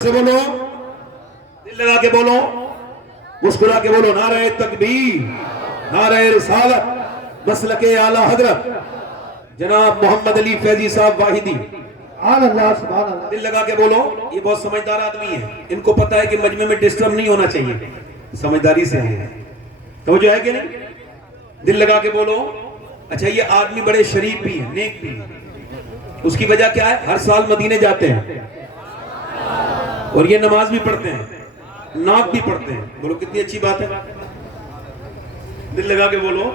سے بولو، دل لگا کے بولو، مسکرا کے بولو، نعرہ تکبیر، نعرہ رسالت، مسلک اعلیٰ حضرت جناب محمد علی فیضی صاحب واحدی، دل لگا کے بولو۔ یہ بہت سمجھدار آدمی ہیں، ان کو پتا ہے کہ مجمع میں ڈسٹرب نہیں ہونا چاہیے، سمجھداری سے ہیں، توجہ ہے کہ نہیں؟ دل لگا کے بولو۔ اچھا، یہ آدمی بڑے شریف بھی ہیں، نیک بھی ہیں، اس کی وجہ کیا ہے؟ ہر سال مدینے جاتے ہیں اور یہ نماز بھی پڑھتے ہیں، نعت بھی پڑھتے ہیں۔ بولو کتنی اچھی بات ہے، دل لگا کے بولو۔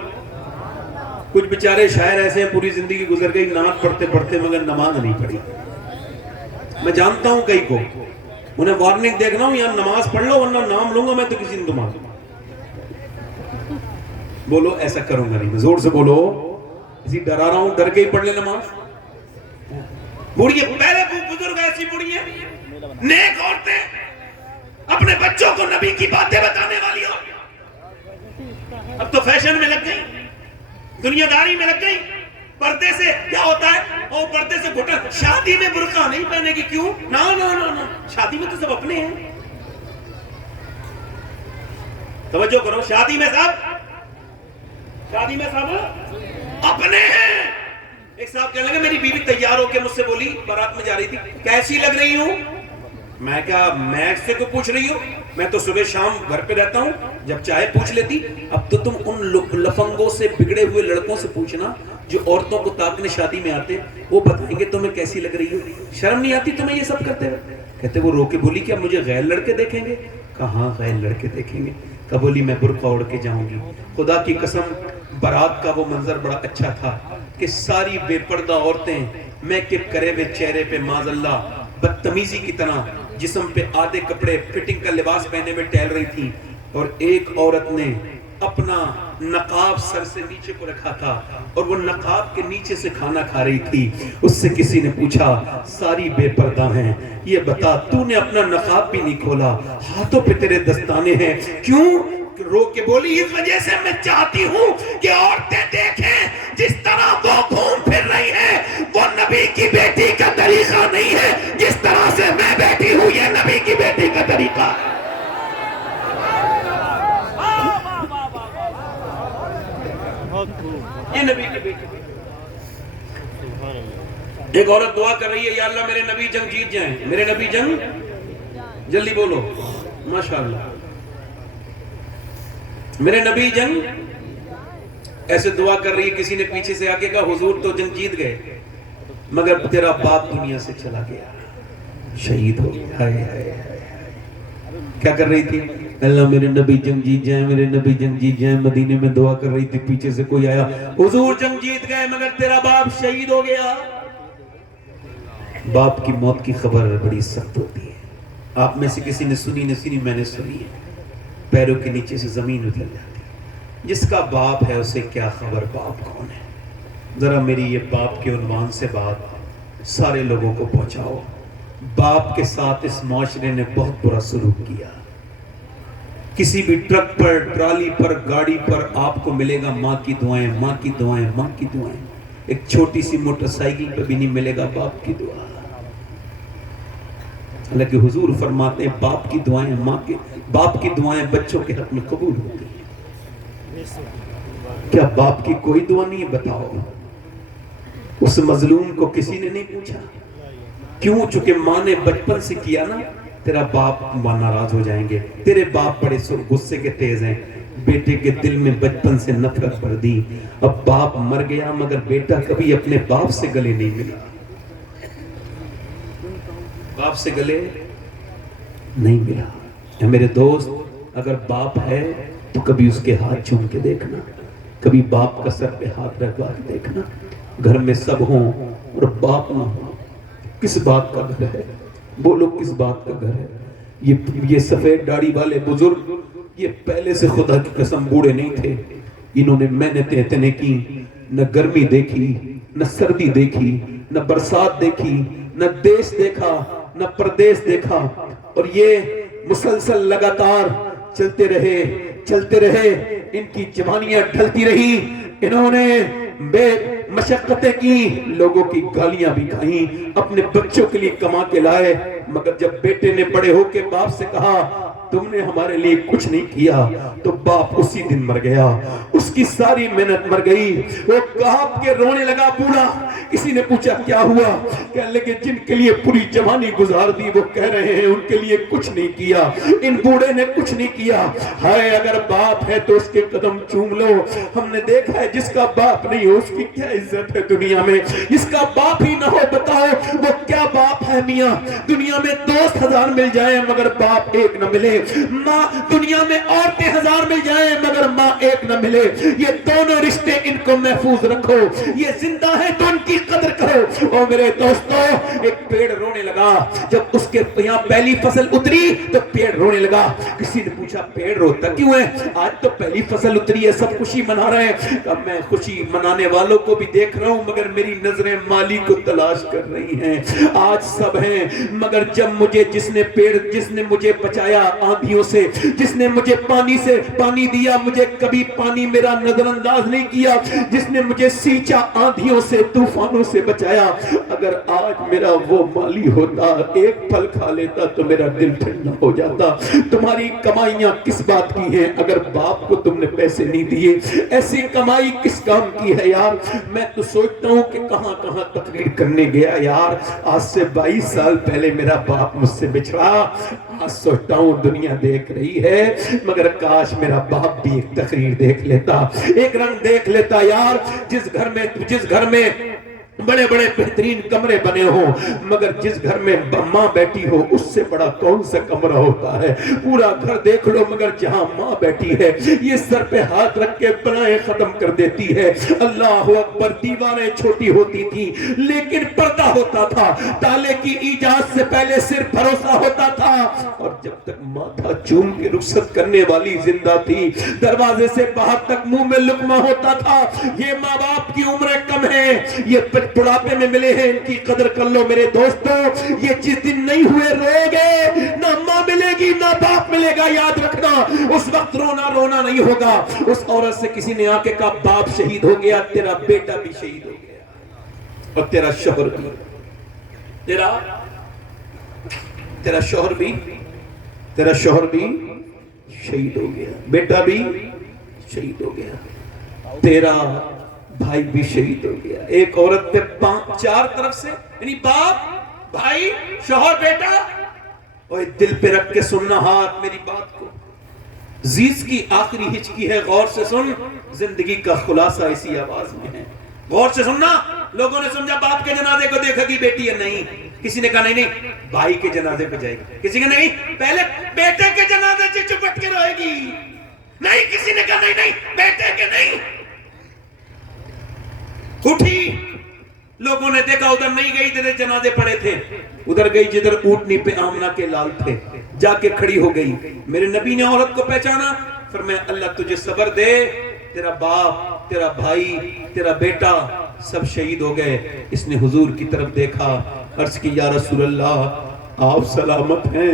کچھ بیچارے شاعر ایسے ہیں پوری زندگی گزر گئی نعت پڑھتے پڑھتے مگر نماز نہیں پڑھی۔ میں جانتا ہوں کئی کو، انہیں وارننگ دیکھنا ہوں، یہاں نماز پڑھ لو ورنہ نام لوں گا میں تو کسی نے تمہارا۔ بولو ایسا کروں گا نہیں، زور سے بولو، اسی ڈرا رہا ہوں، ڈر کے ہی پڑھ لے نماز۔ بوڑھیے پہلے بزرگ ایسی بوڑھی ہیں، نیک عورتیں اپنے بچوں کو نبی کی باتیں بتانے والی ہو، اب تو فیشن میں لگ گئی، دنیا داری میں لگ گئی۔ پردے سے کیا ہوتا ہے؟ وہ پردے سے گھٹن، شادی میں برقع نہیں پہنے گی، کیوں؟ نا نا نا نا، شادی میں تو سب اپنے ہیں۔ توجہ کرو، شادی میں سب اپنے ہیں۔ ایک صاحب کہنے لگے، میری بیوی تیار ہو کے مجھ سے بولی، بارات میں جا رہی تھی، کیسی لگ رہی ہوں؟ میں کہا میں سے کو پوچھ رہی ہوں، میں تو صبح شام گھر پہ رہتا ہوں، جب چاہے پوچھ لیتی۔ اب تو تم ان لفنگوں سے، بگڑے ہوئے لڑکوں سے پوچھنا جو عورتوں کو تاکنے شادی میں آتے، وہ بتائیں گے تمہیں کیسی لگ رہی ہو۔ شرم نہیں آتی تمہیں یہ سب کرتے ہوئے؟ کہتے وہ رو کے بولی، کیا مجھے غیر لڑکے دیکھیں گے؟ کہاں غیر لڑکے دیکھیں گے؟ کہا بولی میں برقع اوڑھ کے جاؤں گی۔ خدا کی قسم بارات کا وہ منظر بڑا اچھا تھا کہ ساری بے پردہ عورتیں میک اپ کرے ہوئے چہرے پہ معاذ اللہ بدتمیزی کی طرح جسم پہ آدھے کپڑے فٹنگ کا لباس پہنے میں ٹہل رہی تھی، اور ایک عورت نے اپنا نقاب سر سے نیچے کو رکھا تھا اور وہ نقاب کے نیچے سے کھانا کھا رہی تھی۔ اس سے کسی نے پوچھا، ساری بے پردہ ہیں، یہ بتا تو نے اپنا نقاب بھی نہیں کھولا، ہاتھوں پہ تیرے دستانے ہیں، کیوں؟ رو کے بولی، اس وجہ سے میں چاہتی ہوں کہ عورتیں دیکھیں جس طرح وہ گھوم پھر رہی ہیں، وہ نبی کی بیٹی کا طریقہ نہیں ہے، جس طرح سے میں بیٹھی ہوں یہ نبی کی بیٹی کا طریقہ ہے۔ یہ نبی کی بیٹی۔ ایک عورت دعا کر رہی ہے، یا اللہ میرے نبی جنگ جیت جائیں، میرے نبی جنگ، جلدی بولو ماشاءاللہ، میرے نبی جنگ۔ ایسے دعا کر رہی ہے، کسی نے پیچھے سے آگے کہا، حضور تو جنگ جیت گئے مگر تیرا باپ دنیا سے چلا گیا، شہید ہو گیا۔ ہائے ہائے ہائے، کیا کر رہی تھی؟ اللہ میرے نبی جنگ جیت جائیں، میرے نبی جنگ جیت جائیں، مدینے میں دعا کر رہی تھی، پیچھے سے کوئی آیا، حضور جنگ جیت گئے مگر تیرا باپ شہید ہو گیا۔ باپ کی موت کی خبر بڑی سخت ہوتی ہے، آپ میں سے کسی نے سنی نہیں سنی، میں نے سنی ہے، پیروں کے نیچے سے زمین اتر جاتی ہے۔ جس کا باپ ہے اسے کیا خبر باپ کون ہے؟ ذرا میری یہ باپ کے عنوان سے بات سارے لوگوں کو پہنچاؤ۔ باپ کے ساتھ اس معاشرے نے بہت برا سلوک کیا۔ کسی بھی ٹرک پر، ٹرالی پر، گاڑی پر آپ کو ملے گا ماں کی دعائیں، ماں کی دعائیں، ماں کی دعائیں۔ ایک چھوٹی سی موٹر سائیکل پہ بھی نہیں ملے گا باپ کی دعا۔ حالانکہ حضور فرماتے ہیں باپ کی دعائیں، باپ کی دعائیں بچوں کے حق میں قبول ہوتی ہیں۔ کیا باپ کی کوئی دعا نہیں ہے؟ بتاؤ۔ اس مظلوم کو کسی نے نہیں پوچھا کیوں؟ چونکہ ماں نے بچپن سے کیا نا، تیرا باپ ماں ناراض ہو جائیں گے، تیرے باپ بڑے غصے کے تیز ہیں، بیٹے کے دل میں بچپن سے نفرت بھر دی۔ اب باپ مر گیا مگر بیٹا کبھی اپنے باپ سے گلے نہیں ملا، باپ سے گلے نہیں ملا۔ اے میرے دوست، اگر باپ ہے تو کبھی اس کے ہاتھ چوم کے دیکھنا، کبھی باپ کا سر پہ ہاتھ رکھوا کے دیکھنا۔ گھر میں سب ہوں اور باپ نہ ہو، کس بات کا گھر ہے؟ بولو کس بات کا گھر ہے؟ یہ سفید داڑھی والے بزرگ یہ پہلے سے خدا کی قسم بوڑھے نہیں تھے، انہوں نے محنتیں اتنے کی، نہ گرمی دیکھی، نہ سردی دیکھی، نہ برسات دیکھی، نہ دیش دیکھا، نہ پردیس دیکھا، اور یہ مسلسل لگاتار چلتے رہے، ان کی جوانیاں ڈھلتی رہی، انہوں نے مشقتیں کی, لوگوں کی گالیاں بھی کھائیں, اپنے بچوں کے لیے کما کے لائے, مگر جب بیٹے نے بڑے ہو کے باپ سے کہا تم نے ہمارے لیے کچھ نہیں کیا, تو باپ اسی دن مر گیا, اس کی ساری محنت مر گئی. وہ کانپ کے رونے لگا بوڑھا. کسی نے پوچھا کیا ہوا؟ کہنے لگے جن کے لیے پوری جوانی گزار دی وہ کہہ رہے ہیں ان کے لیے کچھ نہیں کیا, ان بوڑھے نے کچھ نہیں کیا. ہائے اگر باپ ہے تو اس کے قدم چوم لو. ہم نے دیکھا ہے جس کا باپ نہیں ہو اس کی کیا عزت ہے دنیا میں, جس کا باپ ہی نہ ہو بتاؤ وہ کیا باپ ہے میاں. دنیا میں دوست ہزار مل جائیں مگر باپ ایک نہ ملے, ماں دنیا میں عورتیں ہزار مل جائیں مگر ماں ایک نہ ملے. یہ دونوں رشتے ان کو محفوظ رکھو, یہ زندہ ہے تو ان کی قدر کرو. اور میرے دوستو ایک پیڑ رونے لگا جب اس کے یہاں پہلی فصل اتری تو پیڑ رونے لگا. کسی نے پوچھا پیڑ روتا کیوں ہے؟ آج تو پہلی فصل اتری ہے سب خوشی منا رہے ہیں. کہ میں خوشی منانے والوں کو بھی دیکھ رہا ہوں مگر میری نظریں مالی کو تلاش کر رہی ہیں. آج سب ہیں مگر جب مجھے جس نے مجھے بچایا آندھیوں سے, جس نے مجھے پانی دیا, مجھے کبھی پانی میرا نظر انداز نہیں کیا, جس نے مجھے سینچا آندھیوں سے طوفانوں سے بچایا, اگر آج میرا وہ مالی ہوتا ایک پھل کھا لیتا تو میرا دل ٹھنڈا ہو جاتا. تمہاری کمائیاں کس بات کی ہیں اگر باپ کو تم نے پیسے نہیں دیے؟ ایسی کمائی کس کام کی ہے یار؟ میں تو سوچتا ہوں کہ کہاں کہاں تقریر کرنے گیا یار. آج سے 22 سال پہلے میرا باپ مجھ سے بچھڑا, آج سوچتا ہوں دنیا دیکھ رہی ہے مگر کاش میرا باپ بھی ایک تقریر دیکھ لیتا, ایک رنگ دیکھ لیتا یار. جس گھر میں بڑے بڑے بہترین کمرے بنے ہوں مگر جس گھر میں ماں بیٹھی ہو اس سے بڑا کون سا کمرہ ہوتا ہے؟ پورا گھر دیکھ لو مگر جہاں ماں بیٹھی ہے یہ سر پہ ہاتھ رکھ کے بلائیں ختم کر دیتی ہے. اللہ اکبر. دیواریں چھوٹی ہوتی تھی لیکن پردہ ہوتا تھا, تالے کی ایجاد سے پہلے صرف بھروسہ ہوتا تھا, اور جب تک ماتھا چوم کے رخصت کرنے والی زندہ تھی دروازے سے باہر تک منہ میں لقمہ ہوتا تھا. یہ ماں باپ کی عمریں کم ہیں, یہ بڑھاپے میں ملے ہیں, ان کی قدر کر لو میرے دوستوں. یہ جس دن نہیں ہوئے روئے گے, نہ ماں ملے گی نہ باپ ملے گا, یاد رکھنا اس وقت رونا نہیں ہوگا. اس عورت سے کسی نے آ کے کہا باپ شہید ہو گیا, تیرا بیٹا بھی شہید ہو گیا اور تیرا شوہر بھی شہید ہو گیا, بیٹا بھی شہید ہو گیا, تیرا بھائی بھی شہید ہو گیا. ایک عورت پہ 4 طرف سے یعنی باپ, بھائی, شوہر, بیٹا. اور دل پہ رکھ کے سننا ہاتھ میری بات کو. زیز کی آخری ہچکی ہے, غور سے سن, زندگی کا خلاصہ اسی آواز میں ہے. غور سے سننا. لوگوں نے سمجھا باپ کے جنازے کو دیکھا گی بیٹی ہے, نہیں. کسی نے کہا نہیں بھائی کے جنازے پہ جائے گی, کسی نے نہیں پہلے بیٹے کے جنازے سے چپٹ کے رہے گی, نہیں. کسی نے کہا نہیں بیٹے کے نہیں. اٹھی, لوگوں نے دیکھا ادھر نہیں گئی جدھر جنازے پڑے تھے, ادھر گئی جدھر اونٹنی پہ آمنہ کے لال تھے, جا کے کھڑی ہو گئی. میرے نبی نے عورت کو پہچانا, فرمایا اللہ تجھے صبر دے, تیرا باپ, تیرا بھائی, تیرا بیٹا سب شہید ہو گئے. اس نے حضور کی طرف دیکھا, عرض کی یا رسول اللہ آپ سلامت ہیں؟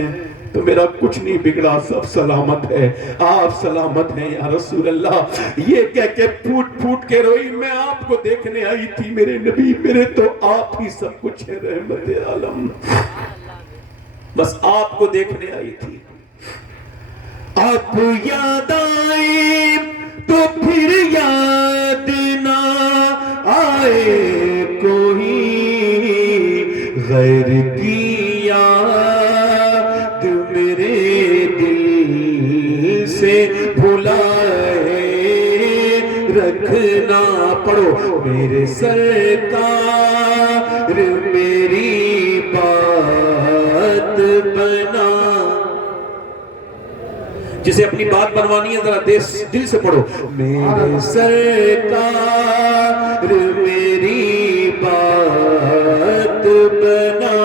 تو میرا کچھ نہیں بگڑا, سب سلامت ہے, آپ سلامت ہیں یا رسول اللہ. یہ کہہ کے پھوٹ کے روئی, میں آپ کو دیکھنے آئی تھی میرے نبی, میرے تو آپ ہی سب کچھ ہے, رحمت عالم, بس آپ کو دیکھنے آئی تھی. آپ یاد آئے تو پھر یاد نہ آئے کوئی, غیر کی یاد میرے دل سے بھلائے رکھنا. پڑھو میرے سرکار میری بات بنا. جسے اپنی بات بنوانی ہے ذرا دل سے پڑھو. میرے سرکار میری بات بنا,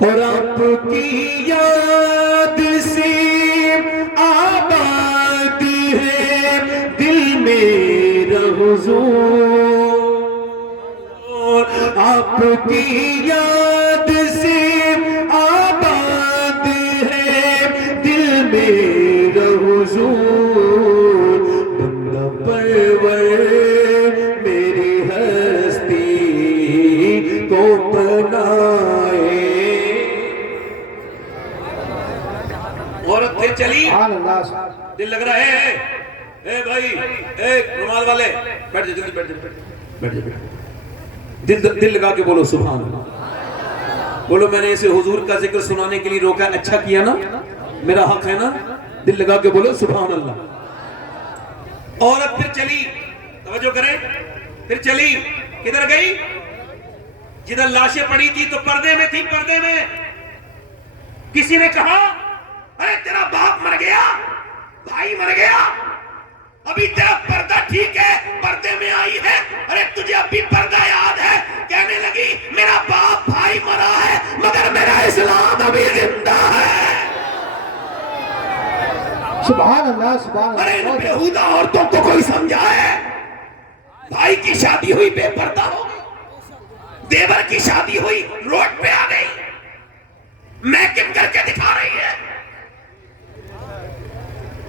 اور آپ کی یاد سے آباد ہے دل میرا حضور, آپ کی یاد سے آباد ہے دل میرا حضور. بندہ پرور چلی سبحان اللہ دل لگ رہا ہے اے بھائی اے رومال والے بیٹھ جا جلدی بیٹھ جا بیٹھ جا دل لگا کے بولو سبحان اللہ بولو میں نے اسے حضور کا ذکر سنانے کے لیے روکا اچھا کیا نا میرا حق ہے نا دل لگا کے بولو سبحان اللہ عورت پھر چلی توجہ کریں پھر چلی کدھر گئی جدھر لاشیں پڑی تھی تو پردے میں تھی پردے میں کسی نے کہا ارے تیرا باپ مر گیا بھائی مر گیا ابھی تیرا پردہ ٹھیک ہے پردے میں آئی ہے ارے تجھے ابھی پردہ یاد ہے کہنے لگی میرا باپ بھائی مرا ہے مگر میرا اسلام ابھی زندہ ہے سبحان اللہ سبحان ارے ان اللہ بیہودہ عورتوں کو کوئی سمجھا ہے بھائی کی شادی ہوئی بے پردہ ہو گئی دیور کی شادی ہوئی روڈ پہ آ گئی میک اپ کر کے دکھا رہی ہے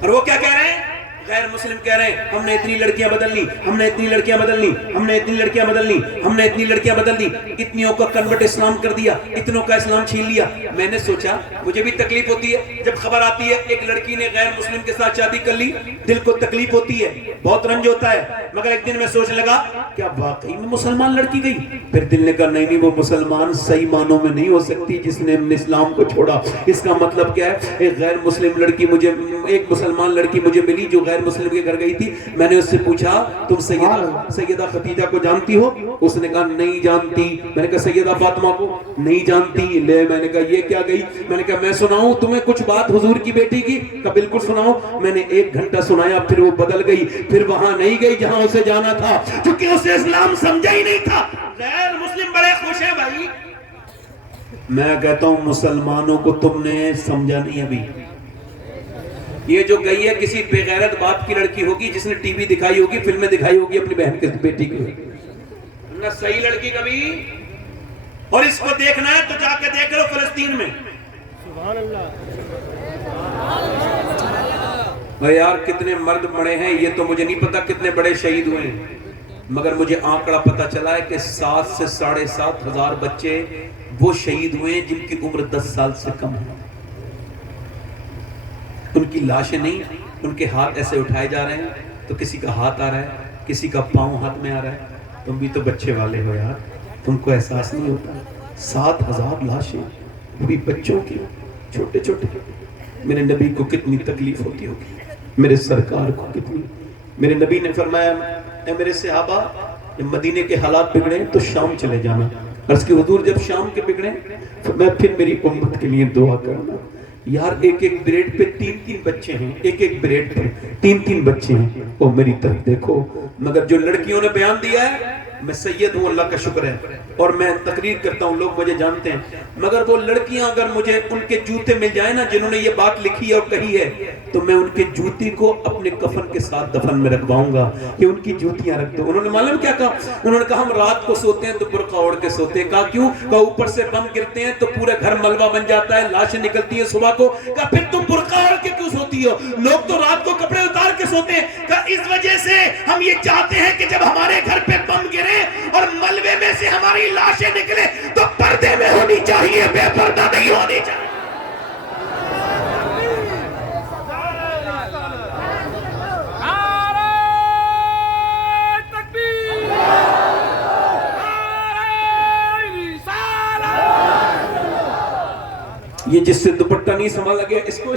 اور وہ کیا کہہ رہے ہیں غیر مسلم کہہ رہے ہیں ہم نے اتنی لڑکیاں بدل لی ہم نے اتنی لڑکیاں بدل لی ہم نے اتنی لڑکیاں بدل لی ہم نے اتنی لڑکیاں بدل دی اتنیوں کا کنورٹ اسلام کر دیا اتنوں کا اسلام چھین لیا میں نے سوچا مجھے بھی تکلیف ہوتی ہے جب خبر آتی ہے ایک لڑکی نے غیر مسلم کے ساتھ شادی کر لی دل کو تکلیف ہوتی ہے بہت رنج ہوتا ہے مگر ایک دن میں سوچنے لگا کیا واقعی میں مسلمان لڑکی گئی پھر دل نے کہا نہیں وہ مسلمان صحیح معنوں میں نہیں ہو سکتی جس نے اسلام کو چھوڑا اس کا مطلب کیا ہے ایک غیر مسلم لڑکی مجھے ایک مسلمان لڑکی مجھے ملی جو غیر مسلم کے گھر گئی تھی میں نے اس سے پوچھا تم سیدہ خدیجہ کو جانتی ہو اس نے کہا نہیں جانتی میں نے کہا سیدہ فاطمہ کو نہیں جانتی لے میں نے کہا یہ کیا گئی میں نے کہا میں سناؤں تمہیں کچھ بات حضور کی بیٹی کی کہا بالکل سناؤں میں نے 1 گھنٹہ سنایا پھر وہ بدل گئی پھر وہاں نہیں گئی جہاں اسے جانا تھا کیونکہ اسے اسلام سمجھا ہی نہیں تھا غیر مسلم بڑے خوش ہیں بھائی میں کہتا ہوں مسلمانوں کو تم نے سمجھا نہیں ابھی یہ جو گئی ہے کسی بے غیرت باپ کی لڑکی ہوگی جس نے ٹی وی دکھائی ہوگی فلمیں دکھائی ہوگی اپنی بہن کے بیٹی کی نہ صحیح لڑکی کبھی اور اس کو دیکھنا ہے تو جا کے دیکھ لو فلسطین میں سبحان اللہ بھائی یار کتنے مرد مڑے ہیں یہ تو مجھے نہیں پتا کتنے بڑے شہید ہوئے ہیں مگر مجھے آنکڑا پتا چلا ہے کہ 7 سے 7.5 ہزار بچے وہ شہید ہوئے ہیں جن کی عمر 10 سال سے کم ہے ان کی لاشیں نہیں ان کے ہاتھ ایسے اٹھائے جا رہے ہیں تو کسی کا ہاتھ آ رہا ہے کسی کا پاؤں ہاتھ میں آ رہا ہے تم بھی تو بچے والے ہو یار تم کو احساس نہیں ہوتا 7,000 لاشیں وہی بچوں کی چھوٹے چھوٹے میرے نبی کو کتنی تکلیف ہوتی ہوگی میرے سرکار کو کتنی میرے نبی نے فرمایا اے میرے صحابہ مدینے کے حالات بگڑے تو شام چلے جانا عرض کی حضور جب شام کے بگڑے میں پھر میری امت کے لیے دعا کرنا یار ایک بریڈ پہ 3 بچے ہیں ایک بریڈ پر 3 بچے ہیں وہ میری طرف دیکھو مگر جو لڑکیوں نے بیان دیا ہے میں سید ہوں اللہ کا شکر ہے اور میں تقریر کرتا ہوں لوگ مجھے جانتے ہیں مگر وہ لڑکیاں اگر مجھے ان کے جوتے مل جائیں نا جنہوں نے یہ بات لکھی ہے اور کہی ہے تو میں ان کے جوتی کو اپنے کفن کے ساتھ دفن میں رکھواؤں گا کہ ان کی جوتیاں رکھ دو انہوں نے معلوم کیا کہا انہوں نے کہا ہم رات کو سوتے ہیں تو برقع اوڑھ کے سوتے ہیں کہا کیوں کہا اوپر سے بم گرتے ہیں تو پورے گھر ملبہ بن جاتا ہے لاشیں نکلتی ہیں صبح کو کہا پھر تم برقع اوڑھ کے کیوں سوتی ہو لوگ تو رات کو کپڑے اتار کے سوتے ہیں کہا اس وجہ سے ہم یہ چاہتے ہیں کہ جب ہمارے گھر پہ بم گرے اور ملبے میں سے ہماری لاشیں نکلے تو پردے میں ہونی چاہیے بے پردہ نہیں ہونی چاہیے یہ جس سے دوپٹہ نہیں سنبھالا گیا اس کو